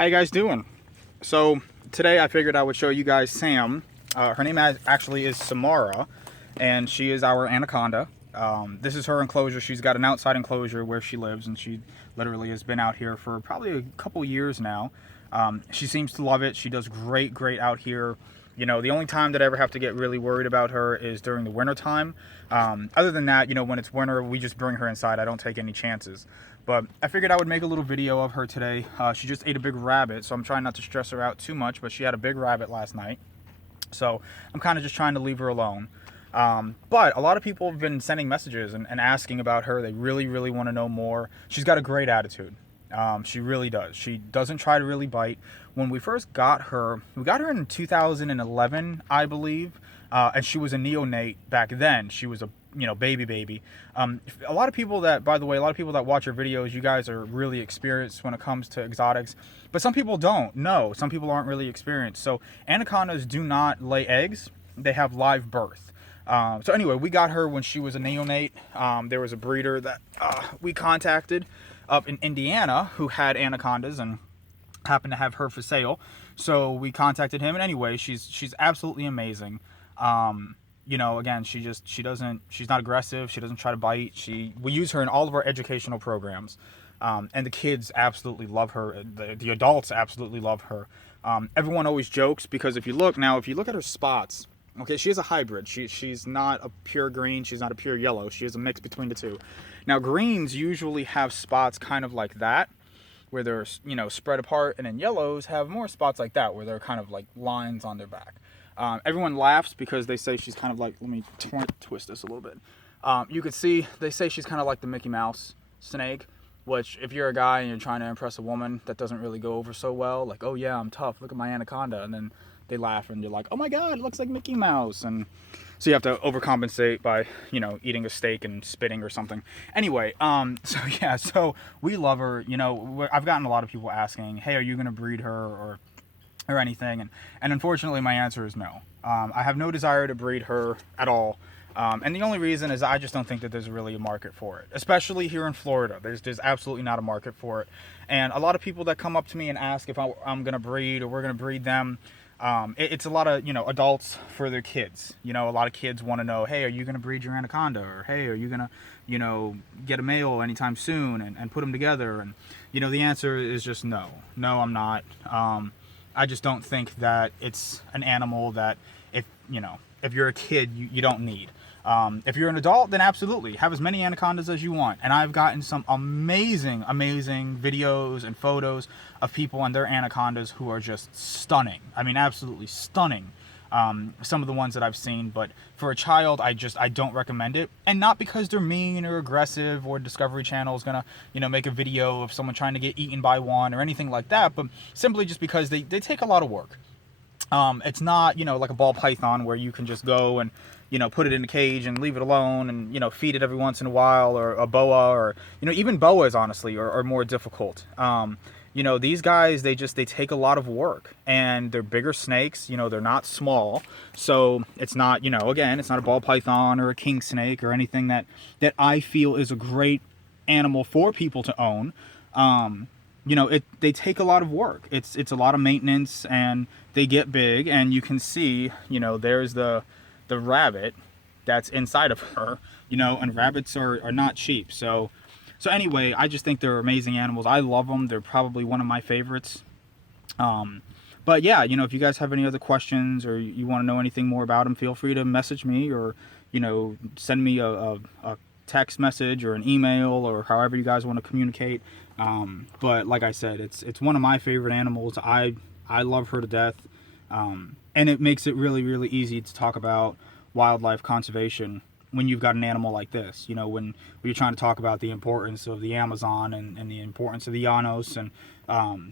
How you guys doing? So today I figured I would show you guys Sam. Her name actually is Samara, and she is our anaconda. This is her enclosure. She's got an outside enclosure where she lives, and she literally has been out here for probably a couple years now. She seems to love it. She does great out here. You know, the only time that I ever have to get really worried about her is during the winter time. Other than that, you know, when it's winter, we just bring her inside. I don't take any chances. But I figured I would make a little video of her today. She just ate a big rabbit, so I'm trying not to stress her out too much, but she had a big rabbit last night. So I'm kind of just trying to leave her alone. But a lot of people have been sending messages and asking about her. They really want to know more. She's got a great attitude. She really does. She doesn't try to really bite. When we first got her, we got her in 2011, I believe, and she was a neonate back then. She was a baby. A lot of people that, by the way, a lot of people that watch your videos, you guys are really experienced when it comes to exotics, but some people don't. No, some people aren't really experienced. So anacondas do not lay eggs. They have live birth. So anyway, we got her when she was a neonate. There was a breeder that we contacted up in Indiana who had anacondas and happened to have her for sale. So we contacted him, and anyway, she's absolutely amazing. You know, again, she's not aggressive. She doesn't try to bite. We use her in all of our educational programs. And the kids absolutely love her. The adults absolutely love her. Everyone always jokes because if you look at her spots, okay, she is a hybrid. She's not a pure green. She's not a pure yellow. She is a mix between the two. Now, greens usually have spots kind of like that, where they're, spread apart, and then yellows have more spots like that, where they're kind of like lines on their back. Everyone laughs because they say she's kind of like, let me twist this a little bit. You could see, they say she's kind of like the Mickey Mouse snake, which if you're a guy and you're trying to impress a woman, that doesn't really go over so well. Like, oh yeah, I'm tough. Look at my anaconda. And then they laugh and you're like, oh my God, it looks like Mickey Mouse. And so you have to overcompensate by, eating a steak and spitting or something. Anyway, so we love her. I've gotten a lot of people asking, hey, are you going to breed her or anything? And unfortunately, my answer is no. I have no desire to breed her at all. And the only reason is I just don't think that there's really a market for it, especially here in Florida. There's absolutely not a market for it. And a lot of people that come up to me and ask if I'm going to breed or we're going to breed them, it's a lot of, adults for their kids. A lot of kids want to know, hey, are you going to breed your anaconda? Or, hey, are you going to, get a male anytime soon and put them together? And, the answer is just no. No, I'm not. I just don't think that it's an animal that if you're a kid, you don't need. If you're an adult, then absolutely have as many anacondas as you want. And I've gotten some amazing videos and photos of people and their anacondas who are just stunning. I mean, absolutely stunning. Some of the ones that I've seen, but for a child, I don't recommend it. And not because they're mean or aggressive or Discovery Channel is gonna, make a video of someone trying to get eaten by one or anything like that, but simply just because they take a lot of work. It's not, like a ball python where you can just go and, put it in a cage and leave it alone and, feed it every once in a while, or a boa, or, even boas, honestly, are more difficult. These guys, they take a lot of work, and they're bigger snakes, they're not small. So it's not, again, it's not a ball python or a king snake or anything that I feel is a great animal for people to own. They take a lot of work. It's a lot of maintenance, and they get big, and you can see, there's the rabbit that's inside of her, and rabbits are not cheap. So anyway, I just think they're amazing animals. I love them. They're probably one of my favorites. But yeah, if you guys have any other questions or you want to know anything more about them, feel free to message me or, send me a text message or an email or however you guys want to communicate. But like I said, it's one of my favorite animals. I love her to death. And it makes it really easy to talk about wildlife conservation when you've got an animal like this. When you're trying to talk about the importance of the Amazon and the importance of the Llanos and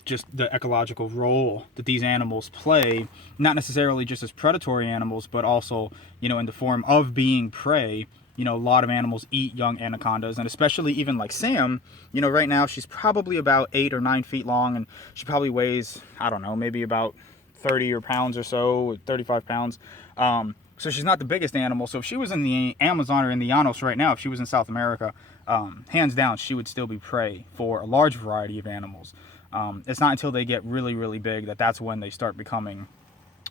just the ecological role that these animals play, not necessarily just as predatory animals, but also, in the form of being prey. A lot of animals eat young anacondas, and especially even like Sam, right now she's probably about 8 or 9 feet long, and she probably weighs, I don't know, maybe about 30 pounds or so, 35 pounds. So she's not the biggest animal. So if she was in the Amazon or in the Llanos right now, if she was in South America, hands down, she would still be prey for a large variety of animals. It's not until they get really, really big that's when they start becoming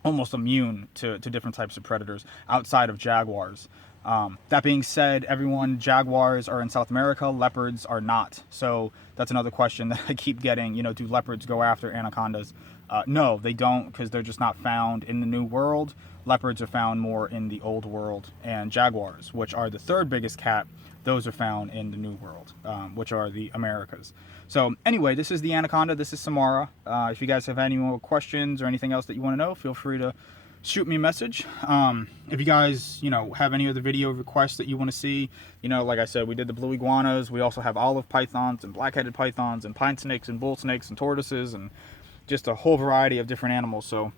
almost immune to different types of predators outside of jaguars. That being said, jaguars are in South America, leopards are not. So that's another question that I keep getting, do leopards go after anacondas? No, they don't, because they're just not found in the New World. Leopards are found more in the Old World, and jaguars, which are the third biggest cat, those are found in the New World, which are the Americas. So anyway, this is the Anaconda. This is Samara. If you guys have any more questions or anything else that you want to know, feel free to shoot me a message. If you guys, have any other video requests that you want to see, like I said, we did the blue iguanas. We also have olive pythons and black-headed pythons and pine snakes and bull snakes and tortoises and just a whole variety of different animals. So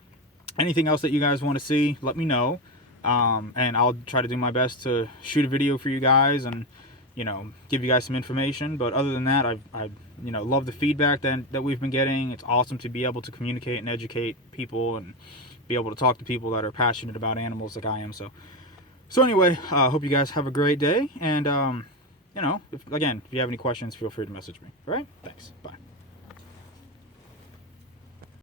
anything else that you guys want to see, let me know. And I'll try to do my best to shoot a video for you guys and, give you guys some information. But other than that, I love the feedback that we've been getting. It's awesome to be able to communicate and educate people and be able to talk to people that are passionate about animals like I am. So anyway, hope you guys have a great day. And, if you have any questions, feel free to message me. All right? Thanks. Bye.